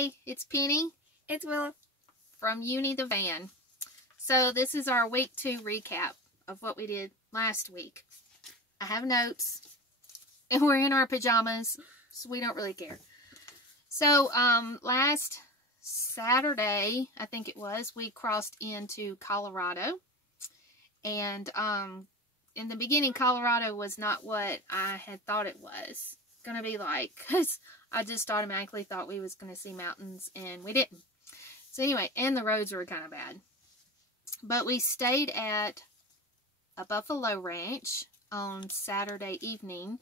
Hey, it's Penny. It's Willow. From Uni the Van. So this is our week 2 recap of what we did last week. I have notes, and we're in our pajamas, so we don't really care. So last Saturday, I think it was, we crossed into Colorado. And in the beginning, Colorado was not what I had thought it was going to be like, because I just automatically thought we was going to see mountains, and we didn't. So anyway, and the roads were kind of bad. But we stayed at a buffalo ranch on Saturday evening,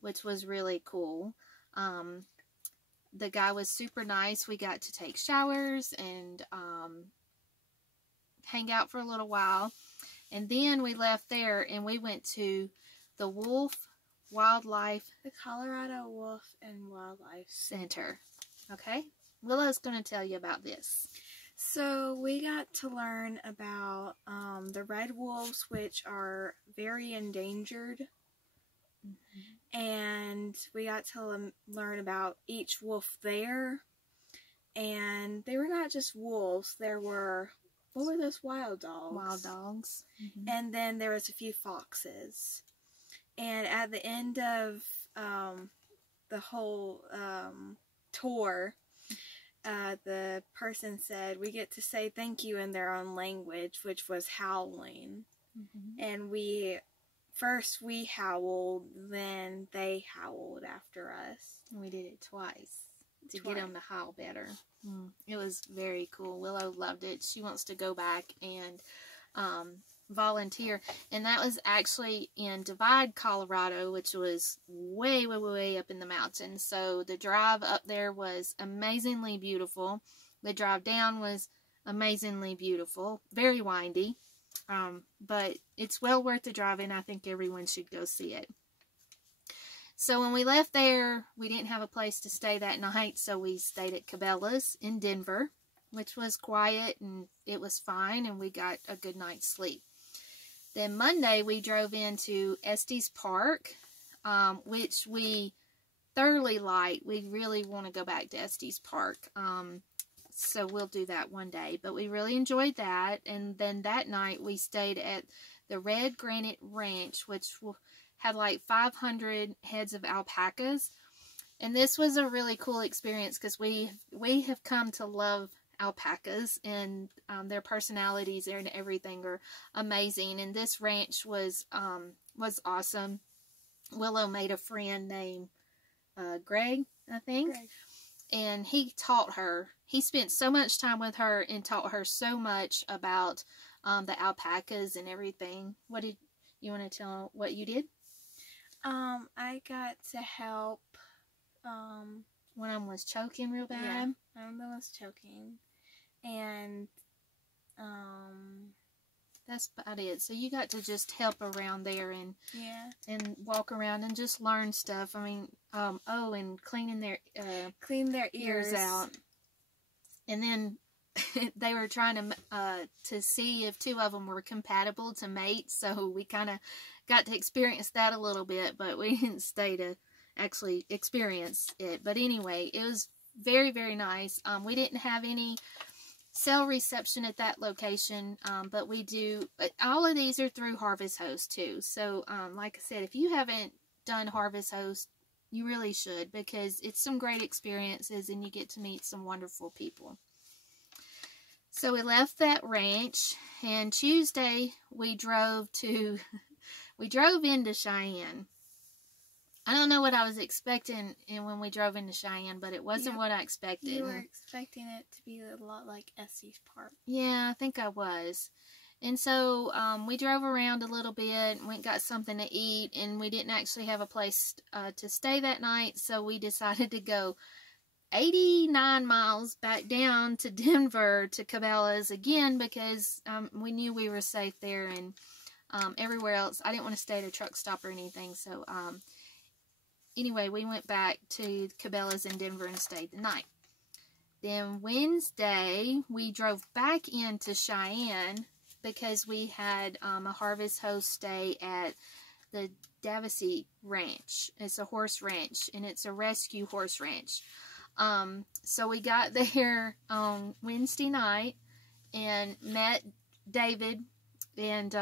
which was really cool. The guy was super nice. We got to take showers and hang out for a little while. And then we left there and we went to the The Colorado Wolf and Wildlife Center. Okay? Willow's going to tell you about this. So we got to learn about the red wolves, which are very endangered. Mm-hmm. And we got to learn about each wolf there. And they were not just wolves. There were, what were those? Wild dogs. Wild dogs. Mm-hmm. And then there was a few foxes. And at the end of the whole tour, the person said, we get to say thank you in their own language, which was howling. Mm-hmm. And first we howled, then they howled after us. We did it twice to get them to howl better. It was very cool. Willow loved it. She wants to go back and volunteer. And that was actually in Divide, Colorado, which was way, way, way up in the mountains. So the drive up there was amazingly beautiful. The drive down was amazingly beautiful. Very windy. But it's well worth the drive, and I think everyone should go see it. So when we left there, we didn't have a place to stay that night, so we stayed at Cabela's in Denver, which was quiet, and it was fine, and we got a good night's sleep. Then Monday, we drove into Estes Park, which we thoroughly liked. We really want to go back to Estes Park, so we'll do that one day. But we really enjoyed that, and then that night, we stayed at the Red Granite Ranch, which had like 500 heads of alpacas. And this was a really cool experience because we have come to love alpacas, and their personalities and everything are amazing. And this ranch was awesome. Willow made a friend named Greg, I think. Greg. And he taught her. He spent so much time with her and taught her so much about the alpacas and everything. What did you want to tell what you did? I got to help. One of them was choking real bad. Yeah, one of them was choking. And, that's about it. So you got to just help around there and walk around and just learn stuff. I mean, and clean their ears out. And then they were trying to see if 2 of them were compatible to mate. So we kind of got to experience that a little bit, but we didn't stay to actually experience it. But anyway, it was very, very nice. We didn't have any cell reception at that location, but we do. All of these are through Harvest Host too. So, like I said, if you haven't done Harvest Host, you really should, because it's some great experiences and you get to meet some wonderful people. So we left that ranch, and Tuesday we drove into Cheyenne. I don't know what I was expecting when we drove into Cheyenne, but it wasn't what I expected. You were expecting it to be a lot like Estes Park. Yeah, I think I was. And so we drove around a little bit and went and got something to eat, and we didn't actually have a place to stay that night, so we decided to go 89 miles back down to Denver to Cabela's again, because we knew we were safe there, and everywhere else, I didn't want to stay at a truck stop or anything, so anyway, we went back to Cabela's in Denver and stayed the night. Then Wednesday, we drove back into Cheyenne because we had a Harvest Host stay at the Davisi Ranch. It's a horse ranch, and it's a rescue horse ranch. So we got there on Wednesday night and met David and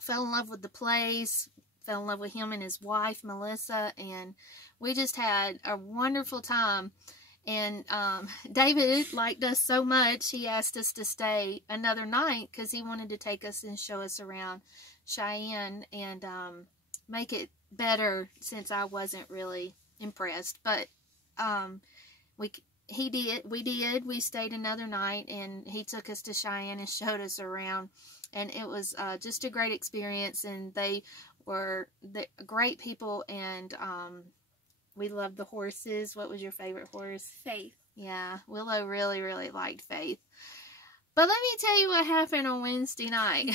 fell in love with the place, fell in love with him and his wife, Melissa, and we just had a wonderful time. And David liked us so much, he asked us to stay another night because he wanted to take us and show us around Cheyenne and make it better since I wasn't really impressed. But we did. We stayed another night, and he took us to Cheyenne and showed us around. And it was just a great experience, and they were great people, and we loved the horses. What was your favorite horse? Faith. Yeah, Willow really, really liked Faith. But let me tell you what happened on Wednesday night.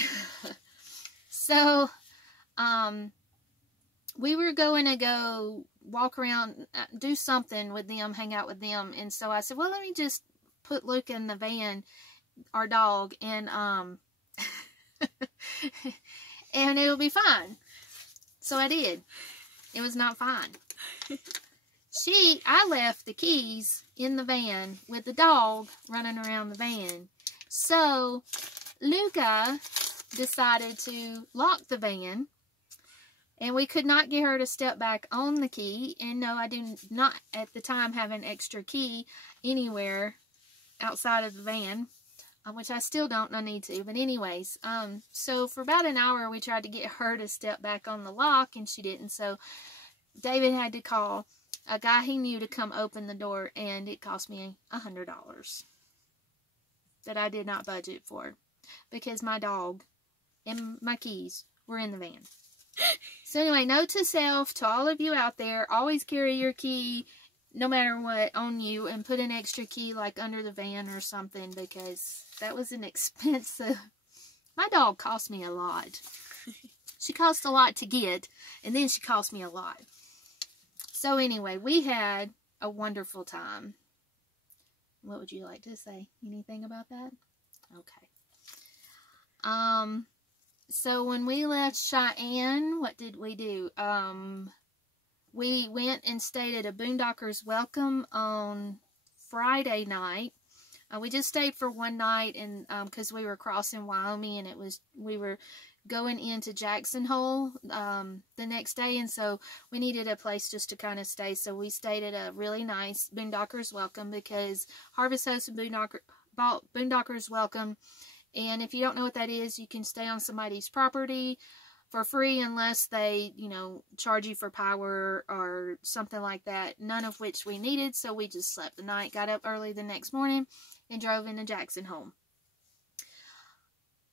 So, we were going to go walk around, do something with them, hang out with them. And so I said, well, let me just put Luke in the van, our dog, and and it'll be fine. So I did. It was not fine. I left the keys in the van with the dog running around the van. So Luca decided to lock the van, and we could not get her to step back on the key. And no, I do not at the time have an extra key anywhere outside of the van, which I still don't. I need to. But anyways, so for about an hour we tried to get her to step back on the lock, and she didn't. So David had to call a guy he knew to come open the door, and it cost me $100 that I did not budget for because my dog and my keys were in the van. So anyway, note to self, to all of you out there, always carry your key no matter what on you, and put an extra key like under the van or something, because that was an expensive. My dog cost me a lot. She cost a lot to get, and then she cost me a lot. So anyway, we had a wonderful time. What would you like to say? Anything about that? Okay. So when we left Cheyenne, what did we do? We went and stayed at a Boondockers Welcome on Friday night. We just stayed for one night, and because we were crossing Wyoming, and we were going into Jackson Hole the next day, and so we needed a place just to kind of stay. So we stayed at a really nice Boondockers Welcome because Harvest hosted Boondockers Welcome. And if you don't know what that is, you can stay on somebody's property for free unless they, charge you for power or something like that, none of which we needed. So we just slept the night, got up early the next morning, and drove into Jackson Hole.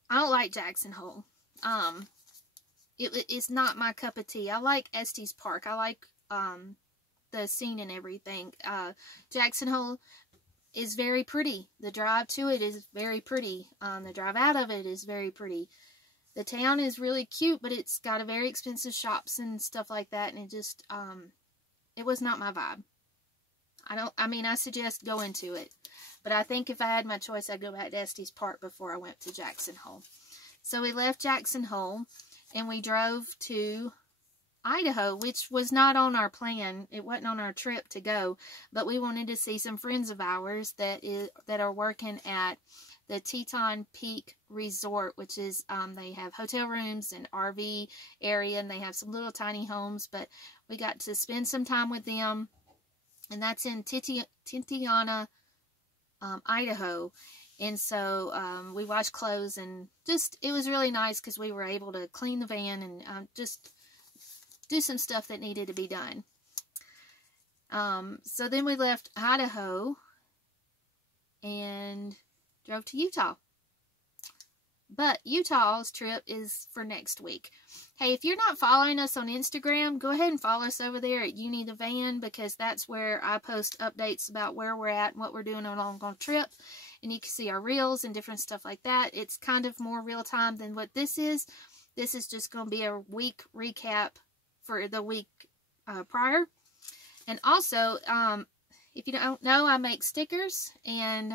I don't like Jackson Hole. It's not my cup of tea. I like Estes Park. I like the scene and everything. Jackson Hole is very pretty. The drive to it is very pretty. The drive out of it is very pretty. The town is really cute, but it's got a very expensive shops and stuff like that, and it just, it was not my vibe. I suggest going to it, but I think if I had my choice, I'd go back to Estes Park before I went to Jackson Hole. So we left Jackson Hole, and we drove to Idaho, which was not on our plan. It wasn't on our trip to go, but we wanted to see some friends of ours that are working at the Teton Peak Resort, which is, they have hotel rooms and RV area, and they have some little tiny homes, but we got to spend some time with them, and that's in Titiana, Idaho. And so we washed clothes, and it was really nice because we were able to clean the van and just do some stuff that needed to be done. So then we left Idaho and drove to Utah. But Utah's trip is for next week. Hey, if you're not following us on Instagram, go ahead and follow us over there at Uni the Van, because that's where I post updates about where we're at and what we're doing on our trip. And you can see our reels and different stuff like that. It's kind of more real time than what this is. This is just going to be a week recap for the week prior. And also, if you don't know, I make stickers, and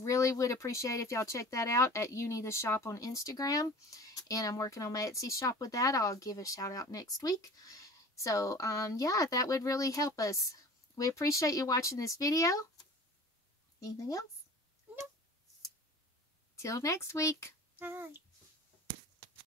really would appreciate if y'all check that out at Uni the Shop on Instagram. And I'm working on my Etsy shop with that. I'll give a shout out next week. So, yeah, that would really help us. We appreciate you watching this video. Anything else? No. Till next week. Bye.